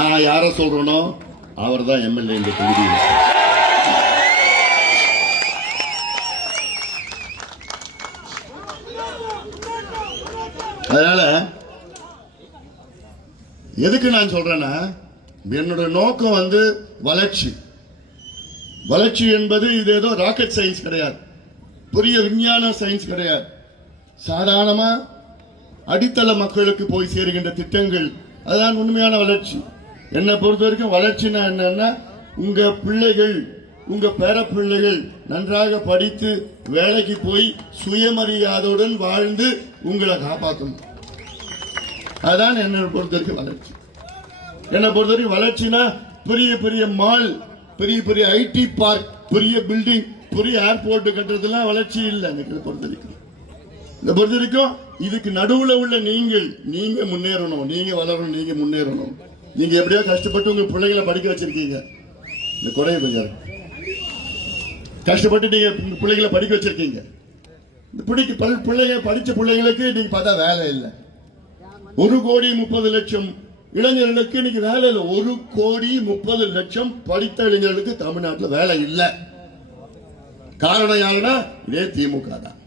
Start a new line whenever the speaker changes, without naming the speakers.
நான் யார சொல்கிறேனோ அவர் தான் எம்எல்ஏ இந்த தொகுதியில். அதனால எதுக்கு நான் சொல்றேன்னா என்னோட நோக்கம் வந்து வளர்ச்சி. வளர்ச்சி என்பது இது ஏதோ ராக்கெட் சயின்ஸ் கிடையாது. புதிய விஞ்ஞான சயின்ஸ் கிடையாது. சாதாரணமா அடித்தள மக்களுக்கு போய் சேருகின்ற திட்டங்கள் அதுதான் உண்மையான வளர்ச்சி. என்னை பொறுத்த வரைக்கும் வளர்ச்சினா என்னன்னா உங்க பிள்ளைகள் உங்க பேர பிள்ளைகள் நன்றாக படித்து வேலைக்கு போய் சுயமரியாதையுடன் வாழ்ந்து உங்களை காப்பாற்றணும் அதுதான் என்னை பொறுத்த வரைக்கும் வளர்ச்சி. என்னை பொறுத்த வரைக்கும் வளர்ச்சினா பெரிய பெரிய மால் பெரிய பெரிய ஐடி பார்க் பெரிய பில்டிங் பெரிய ஏர்போர்ட் கட்டுறதுலாம் வளர்ச்சி இல்லை எனக்கு பொறுத்த வரைக்கும் இந்த பொறுத்த வரைக்கும் இதுக்கு நடுவுல உள்ள நீங்கள் நீங்க முன்னேறணும். நீங்க வளரணும் நீங்க முன்னேறணும். நீங்க எப்படியோ கஷ்டப்பட்டு உங்க பிள்ளைகளை படிக்க வச்சிருக்கீங்க. இந்த குறைய கொஞ்சம் கஷ்டப்பட்டு நீங்க பிள்ளைகளை படிக்க வச்சிருக்கீங்க. இந்த பிடிக்க பல் பிள்ளைங்க படிச்ச பிள்ளைங்களுக்கு நீங்க பார்த்தா வேலை இல்லை. ஒரு கோடி முப்பது லட்சம் இளைஞர்களுக்கு இன்னைக்கு வேலை இல்லை. ஒரு கோடி முப்பது லட்சம் படித்த இளைஞர்களுக்கு தமிழ்நாட்டில் வேலை இல்லை. காரணம் யாருன்னா இதே திமுக தான்